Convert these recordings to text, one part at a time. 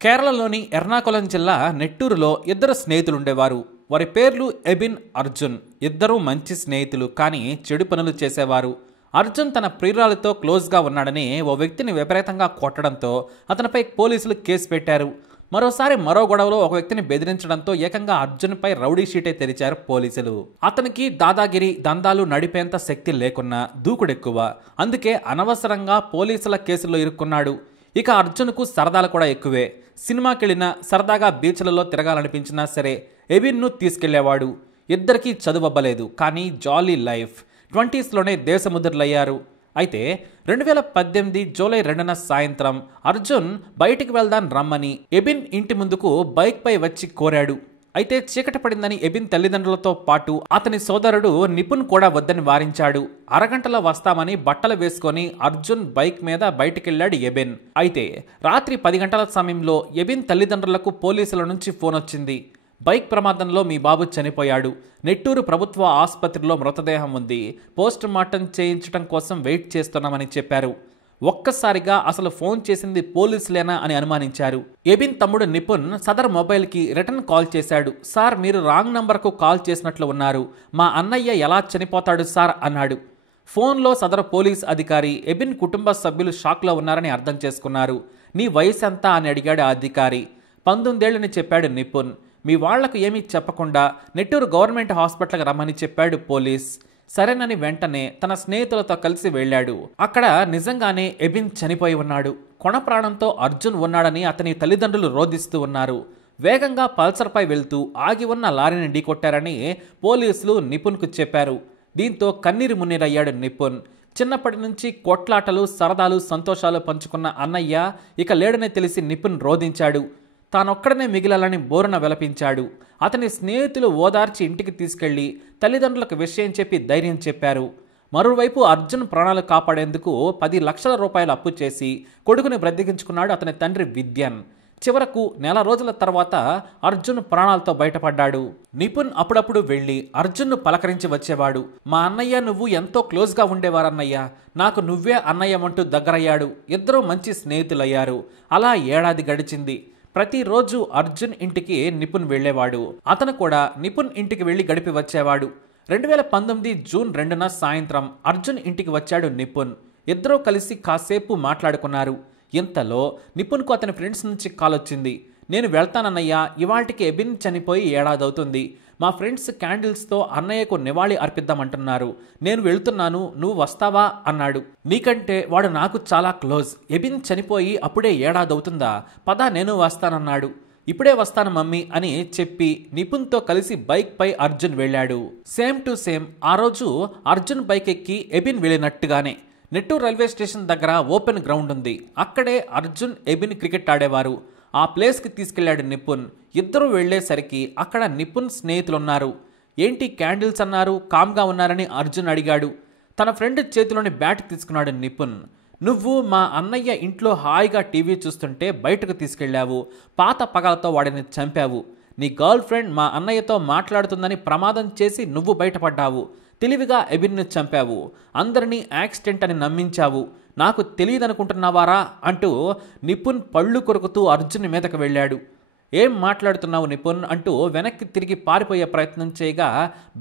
కేరళలోని ఎర్నాకుళం జిల్లా నెట్టూరులో ఇద్దరు స్నేహితులుండేవారు. వారి పేర్లు ఎబిన్, అర్జున్. ఇద్దరూ మంచి స్నేహితులు, కానీ చెడు పనులు చేసేవారు. అర్జున్ తన ప్రియురాలితో క్లోజ్గా ఉన్నాడని ఓ వ్యక్తిని విపరీతంగా కొట్టడంతో అతనిపై పోలీసులు కేసు పెట్టారు. మరోసారి మరో గొడవలో ఒక వ్యక్తిని బెదిరించడంతో ఏకంగా అర్జున్పై రౌడీ షీటే తెరిచారు పోలీసులు. అతనికి దాదాగిరి దందాలు నడిపేంత శక్తి లేకున్నా దూకుడెక్కువ. అందుకే అనవసరంగా పోలీసుల కేసుల్లో ఇరుక్కున్నాడు. ఇక అర్జున్కు సరదాలు కూడా ఎక్కువే. సినిమాకెళ్ళినా, సరదాగా బీచ్లలో తిరగాలనిపించినా సరే ఎబిన్ను తీసుకెళ్లేవాడు. ఇద్దరికీ చదువబ్బలేదు, కానీ జాలీ లైఫ్. 20sలోనే దేశముద్రులయ్యారు. అయితే 2018 జూలై 2న సాయంత్రం అర్జున్ బయటికి వెళ్దాం రమ్మని ఎబిన్ ఇంటి ముందుకు బైక్పై వచ్చి కోరాడు. అయితే చీకటి పడిందని ఎబిన్ తల్లిదండ్రులతో పాటు అతని సోదరుడు నిపుణ్ కూడా వద్దని వారించాడు. అరగంటలో వస్తామని బట్టలు వేసుకొని అర్జున్ బైక్ మీద బయటికెళ్లాడు ఎబిన్. అయితే రాత్రి 10 గంటల సమయంలో ఎబిన్ తల్లిదండ్రులకు పోలీసుల నుంచి ఫోన్ వచ్చింది. బైక్ ప్రమాదంలో మీ బాబు చనిపోయాడు. నెట్టూరు ప్రభుత్వ ఆసుపత్రిలో మృతదేహం ఉంది. పోస్ట్ మార్టం చేయించడం కోసం వెయిట్ చేస్తున్నామని చెప్పారు. ఒక్కసారిగా అసలు ఫోన్ చేసింది పోలీసులేనా అని అనుమానించారు. ఎబిన్ తమ్ముడు నిపుణ్ సదర్ మొబైల్కి రిటర్న్ కాల్ చేశాడు. సార్, మీరు రాంగ్ నంబర్కు కాల్ చేసినట్లు ఉన్నారు. మా అన్నయ్య ఎలా చనిపోతాడు సార్ అన్నాడు. ఫోన్లో సదరు పోలీస్ అధికారి ఎబిన్ కుటుంబ సభ్యులు షాక్లో ఉన్నారని అర్థం చేసుకున్నారు. నీ వయసు ఎంత అని అడిగాడు ఆ అధికారి. 19 ఏళ్లని చెప్పాడు నిపుణ్. మీ వాళ్లకు ఏమీ చెప్పకుండా నెట్టూరు గవర్నమెంట్ హాస్పిటల్కి రమ్మని చెప్పాడు పోలీస్. సరేనని వెంటనే తన స్నేహితులతో కలిసి వెళ్ళాడు. అక్కడ నిజంగానే ఎబిన్ చనిపోయి ఉన్నాడు. కొన ప్రాణంతో అర్జున్ ఉన్నాడని అతని తల్లిదండ్రులు రోధిస్తూ ఉన్నారు. వేగంగా పల్సర్పై వెళ్తూ ఆగి ఉన్న లారీని ఢీకొట్టారని పోలీసులు నిపుణ్కు చెప్పారు. దీంతో కన్నీరు మున్నీరయ్యాడు నిపుణ్. చిన్నప్పటి నుంచి కొట్లాటలు, సరదాలు, సంతోషాలు పంచుకున్న అన్నయ్య ఇక లేడని తెలిసి నిపుణ్ రోధించాడు. తానొక్కడనే మిగిలాలని బోరున విలపించాడు. అతని స్నేహితులు ఓదార్చి ఇంటికి తీసుకెళ్లి తల్లిదండ్రులకు విషయం చెప్పి ధైర్యం చెప్పారు. మరోవైపు అర్జున్ ప్రాణాలు కాపాడేందుకు 10 లక్షల రూపాయలు అప్పు చేసి కొడుకుని బ్రతికించుకున్నాడు అతని తండ్రి విద్యన్. చివరకు నెల రోజుల తర్వాత అర్జున్ ప్రాణాలతో బయటపడ్డాడు. నిపుణ్ అప్పుడప్పుడు వెళ్లి అర్జున్ను పలకరించి వచ్చేవాడు. మా అన్నయ్య నువ్వు ఎంతో క్లోజ్గా ఉండేవారన్నయ్య, నాకు నువ్వే అన్నయ్యమంటూ దగ్గరయ్యాడు. ఇద్దరూ మంచి స్నేహితులయ్యారు. అలా ఏడాది గడిచింది. ప్రతిరోజు అర్జున్ ఇంటికి నిపుణ్ వెళ్లేవాడు. అతను కూడా నిపుణ్ ఇంటికి వెళ్లి గడిపి వచ్చేవాడు. 2019 జూన్ 2న సాయంత్రం అర్జున్ ఇంటికి వచ్చాడు నిపుణ్. ఇద్దరూ కలిసి కాసేపు మాట్లాడుకున్నారు. ఇంతలో నిపుణ్కు అతని ఫ్రెండ్స్ నుంచి కాల్ వచ్చింది. నేను వెళ్తానన్నయ్య, ఇవాళ్టికి ఎబిన్ చనిపోయి ఏడాదవుతుంది. మా ఫ్రెండ్స్ క్యాండిల్స్తో అన్నయ్యకు నివాళి అర్పిద్దామంటున్నారు. నేను వెళ్తున్నాను, నువ్వు వస్తావా అన్నాడు. నీకంటే వాడు నాకు చాలా క్లోజ్. ఎబిన్ చనిపోయి అప్పుడే ఏడాదవుతుందా? పదా, నేను వస్తానన్నాడు. ఇప్పుడే వస్తాను మమ్మీ అని చెప్పి నిపుణ్తో కలిసి బైక్ పై అర్జున్ వెళ్ళాడు. సేమ్ టు సేమ్ ఆ రోజు అర్జున్ బైక్ ఎక్కి ఎబిన్ వెళ్ళినట్టుగానే నెట్టూరు రైల్వే స్టేషన్ దగ్గర ఓపెన్ గ్రౌండ్ ఉంది. అక్కడే అర్జున్, ఎబిన్ క్రికెట్ ఆడేవారు. ఆ ప్లేస్కి తీసుకెళ్లాడు నిపుణ్. ఇద్దరూ వెళ్లేసరికి అక్కడ నిపుణ్ స్నేహితులున్నారు. ఏంటి క్యాండిల్స్ అన్నారు, కామ్గా ఉన్నారని అర్జున్ అడిగాడు. తన ఫ్రెండ్ చేతిలోని బ్యాట్ తీసుకున్నాడు నిపుణ్. నువ్వు మా అన్నయ్య ఇంట్లో హాయిగా టీవీ చూస్తుంటే బయటకు తీసుకెళ్లావు. పాత పగలతో వాడిని చంపావు. నీ గర్ల్ ఫ్రెండ్ మా అన్నయ్యతో మాట్లాడుతుందని ప్రమాదం చేసి నువ్వు బయటపడ్డావు. తెలివిగా ఎబిన్ను చంపావు. అందరినీ యాక్సిడెంట్ అని నమ్మించావు. నాకు తెలియదనుకుంటున్నావారా అంటూ నిపుణ్ పళ్ళు కొరుకుతూ అర్జున్ మీదకు వెళ్ళాడు. ఏం మాట్లాడుతున్నావు నిపుణ్ అంటూ వెనక్కి తిరిగి పారిపోయే ప్రయత్నం చేయగా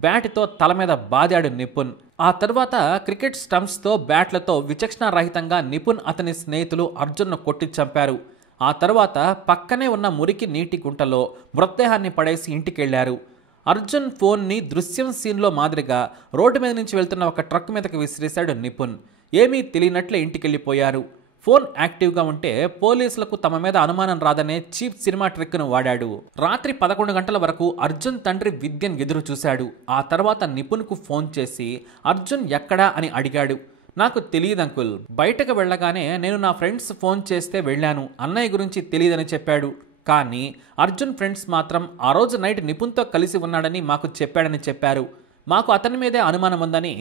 బ్యాట్తో తల మీద బాదాడు నిపుణ్. ఆ తర్వాత క్రికెట్ స్టంప్స్తో, బ్యాట్లతో విచక్షణారహితంగా నిపుణ్, అతని స్నేహితులు అర్జున్ను కొట్టి చంపారు. ఆ తర్వాత పక్కనే ఉన్న మురికి నీటి గుంటలో మృతదేహాన్ని పడేసి ఇంటికెళ్లారు. అర్జున్ ఫోన్ని దృశ్యం సీన్లో మాదిరిగా రోడ్డు మీద నుంచి వెళ్తున్న ఒక ట్రక్ మీదకి విసిరేశాడు నిపుణ్. ఏమీ తెలియనట్లే ఇంటికెళ్లిపోయారు. ఫోన్ యాక్టివ్గా ఉంటే పోలీసులకు తమ మీద అనుమానం రాదనే చీప్ సినిమా ట్రిక్ను వాడాడు. రాత్రి 11 గంటల వరకు అర్జున్ తండ్రి విద్యన్ ఎదురు చూశాడు. ఆ తర్వాత నిపుణ్కు ఫోన్ చేసి అర్జున్ ఎక్కడా అని అడిగాడు. నాకు తెలియదు అంకుల్. బయటకు వెళ్ళగానే నేను నా ఫ్రెండ్స్ ఫోన్ చేస్తే వెళ్ళాను. అన్నయ్య గురించి తెలియదని చెప్పాడు. కానీ అర్జున్ ఫ్రెండ్స్ మాత్రం ఆ రోజు నైట్ నిపుణ్తో కలిసి ఉన్నాడని మాకు చెప్పాడని చెప్పారు. మాకు అతని మీదే అనుమానం ఉందని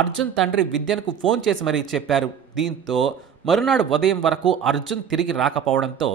అర్జున్ తండ్రి విద్యన్కు ఫోన్ చేసి మరీ చెప్పారు. దీంతో మరునాడు ఉదయం వరకు అర్జున్ తిరిగి రాకపోవడంతో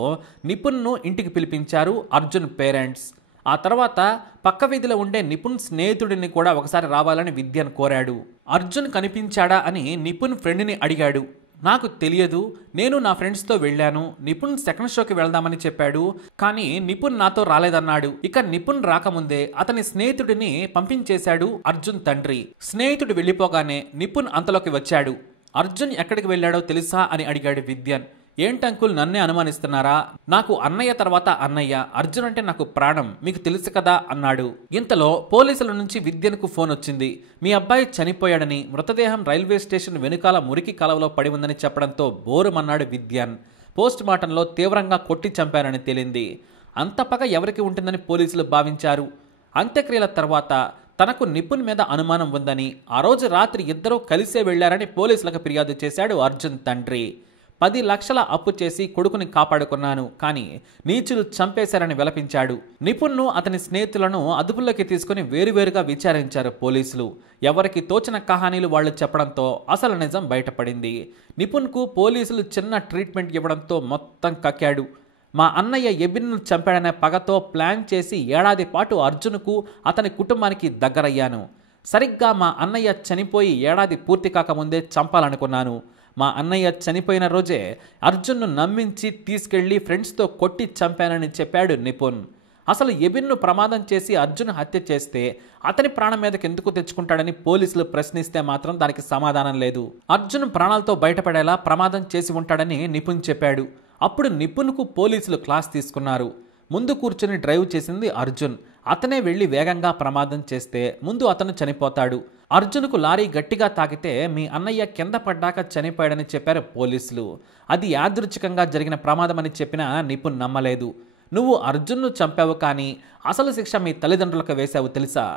నిపుణ్ను ఇంటికి పిలిపించారు అర్జున్ పేరెంట్స్. ఆ తర్వాత పక్క వీధిలో ఉండే నిపుణ్ స్నేహితుడిని కూడా ఒకసారి రావాలని విద్యన్ కోరాడు. అర్జున్ కనిపించాడా అని నిపుణ్ ఫ్రెండ్ని అడిగాడు. నాకు తెలియదు, నేను నా ఫ్రెండ్స్తో వెళ్ళాను. నిపుణ్ సెకండ్ షోకి వెళ్దామని చెప్పాడు, కానీ నిపుణ్ నాతో రాలేదన్నాడు. ఇక నిపుణ్ రాకముందే అతని స్నేహితుడిని పంపించేశాడు అర్జున్ తండ్రి. స్నేహితుడు వెళ్ళిపోగానే నిపుణ్ అంతలోకి వచ్చాడు. అర్జున్ ఎక్కడికి వెళ్ళాడో తెలుసా అని అడిగాడు విద్యన్. ఏంటంకుల్ నన్నే అనుమానిస్తున్నారా? నాకు అన్నయ్య తర్వాత అన్నయ్య, అర్జున్ అంటే నాకు ప్రాణం, మీకు తెలుసు కదా అన్నాడు. ఇంతలో పోలీసుల నుంచి విద్యన్కు ఫోన్ వచ్చింది. మీ అబ్బాయి చనిపోయాడని, మృతదేహం రైల్వే స్టేషన్ వెనుకాల మురికి కాలువలో పడి ఉందని చెప్పడంతో బోరుమన్నాడు విద్యన్. పోస్ట్ మార్టంలో తీవ్రంగా కొట్టి చంపారని తేలింది. అంత పగ ఎవరికి ఉంటుందని పోలీసులు భావించారు. అంత్యక్రియల తర్వాత తనకు నిపుణ్ మీద అనుమానం ఉందని, ఆ రోజు రాత్రి ఇద్దరూ కలిసే వెళ్లారని పోలీసులకు ఫిర్యాదు చేశాడు అర్జున్ తండ్రి. 10 లక్షల అప్పు చేసి కొడుకుని కాపాడుకున్నాను, కానీ నీచులు చంపేశారని విలపించాడు. నిపుణ్ను అతని స్నేహితులను అదుపులోకి తీసుకుని వేరువేరుగా విచారించారు పోలీసులు. ఎవరికి తోచిన కహానీలు వాళ్లు చెప్పడంతో అసలు నిజం బయటపడింది. నిపుణ్కు పోలీసులు చిన్న ట్రీట్మెంట్ ఇవ్వడంతో మొత్తం కక్కాడు. మా అన్నయ్య ఎబిన్ను చంపాడనే పగతో ప్లాన్ చేసి ఏడాది పాటు అర్జున్కు అతని కుటుంబానికి దగ్గరయ్యాను. సరిగ్గా మా అన్నయ్య చనిపోయి ఏడాది పూర్తి కాకముందే చంపాలనుకున్నాను. మా అన్నయ్య చనిపోయిన రోజే అర్జున్ను నమ్మించి తీసుకెళ్లి ఫ్రెండ్స్తో కొట్టి చంపానని చెప్పాడు నిపుణ్. అసలు ఎబిన్ను ప్రమాదం చేసి అర్జున్ హత్య చేస్తే అతని ప్రాణం మీదకి ఎందుకు తెచ్చుకుంటాడని పోలీసులు ప్రశ్నిస్తే మాత్రం దానికి సమాధానం లేదు. అర్జున్ ప్రాణాలతో బయటపడేలా ప్రమాదం చేసి ఉంటాడని నిపుణ్ చెప్పాడు. అప్పుడు నిపుణ్కు పోలీసులు క్లాస్ తీసుకున్నారు. ముందు కూర్చుని డ్రైవ్ చేసింది అర్జున్. అతనే వెళ్లి వేగంగా ప్రమాదం చేస్తే ముందు అతను చనిపోతాడు. అర్జున్కు లారీ గట్టిగా తాకితే మీ అన్నయ్య కింద పడ్డాక చనిపోయాడని చెప్పారు పోలీసులు. అది యాదృచ్ఛికంగా జరిగిన ప్రమాదమని చెప్పినా నిపుణ్ నమ్మలేదు. నువ్వు అర్జున్ను చంపావు, కానీ అసలు శిక్ష మీ తల్లిదండ్రులకు వేశావు తెలుసా?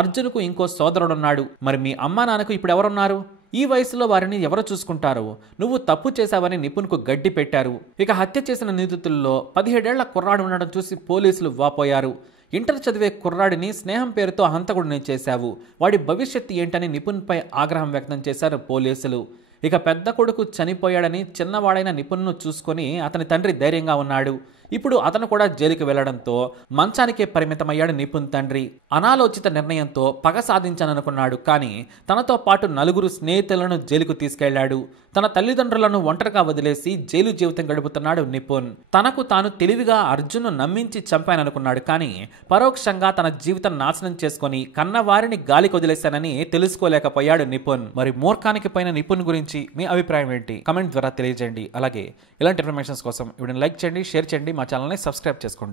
అర్జున్కు ఇంకో సోదరుడున్నాడు. మరి మీ అమ్మా నాన్నకు ఇప్పుడు ఎవరున్నారు? ఈ వయసులో వారిని ఎవరు చూసుకుంటారు? నువ్వు తప్పు చేశావని నిపుణ్కు గడ్డి పెట్టారు. ఇక హత్య చేసిన నిందితుల్లో 17 ఏళ్ల కుర్రాడు ఉండడం చూసి పోలీసులు వాపోయారు. ఇంటర్ చదివే కుర్రాడిని స్నేహం పేరుతో హంతకుడిని చేశావు, వాడి భవిష్యత్తు ఏంటని నిపుణ్పై ఆగ్రహం వ్యక్తం చేశారు పోలీసులు. ఇక పెద్ద కొడుకు చనిపోయాడని చిన్నవాడైన నిపుణ్ను చూసుకొని అతని తండ్రి ధైర్యంగా ఉన్నాడు. ఇప్పుడు అతను కూడా జైలుకి వెళ్లడంతో మంచానికే పరిమితమయ్యాడు నిపుణ్ తండ్రి. అనాలోచిత నిర్ణయంతో పగ సాధించాననుకున్నాడు, కానీ తనతో పాటు 4 స్నేహితులను జైలుకు తీసుకెళ్లాడు. తన తల్లిదండ్రులను ఒంటరిగా వదిలేసి జైలు జీవితం గడుపుతున్నాడు నిపుణ్. తనకు తాను తెలివిగా అర్జున్ను నమ్మించి చంపాననుకున్నాడు, కానీ పరోక్షంగా తన జీవితం నాశనం చేసుకుని కన్నవారిని గాలికి వదిలేశానని తెలుసుకోలేకపోయాడు నిపుణ్. మరి మూర్ఖానికి పైన నిపుణ్ గురించి మీ అభిప్రాయం ఏంటి? కమెంట్ ద్వారా తెలియజేయండి. అలాగే ఇలాంటి ఇన్ఫర్మేషన్స్ కోసం వీడియోని లైక్ చేయండి, షేర్ చేయండి, మా ఛానల్ని సబ్స్క్రైబ్ చేసుకోండి.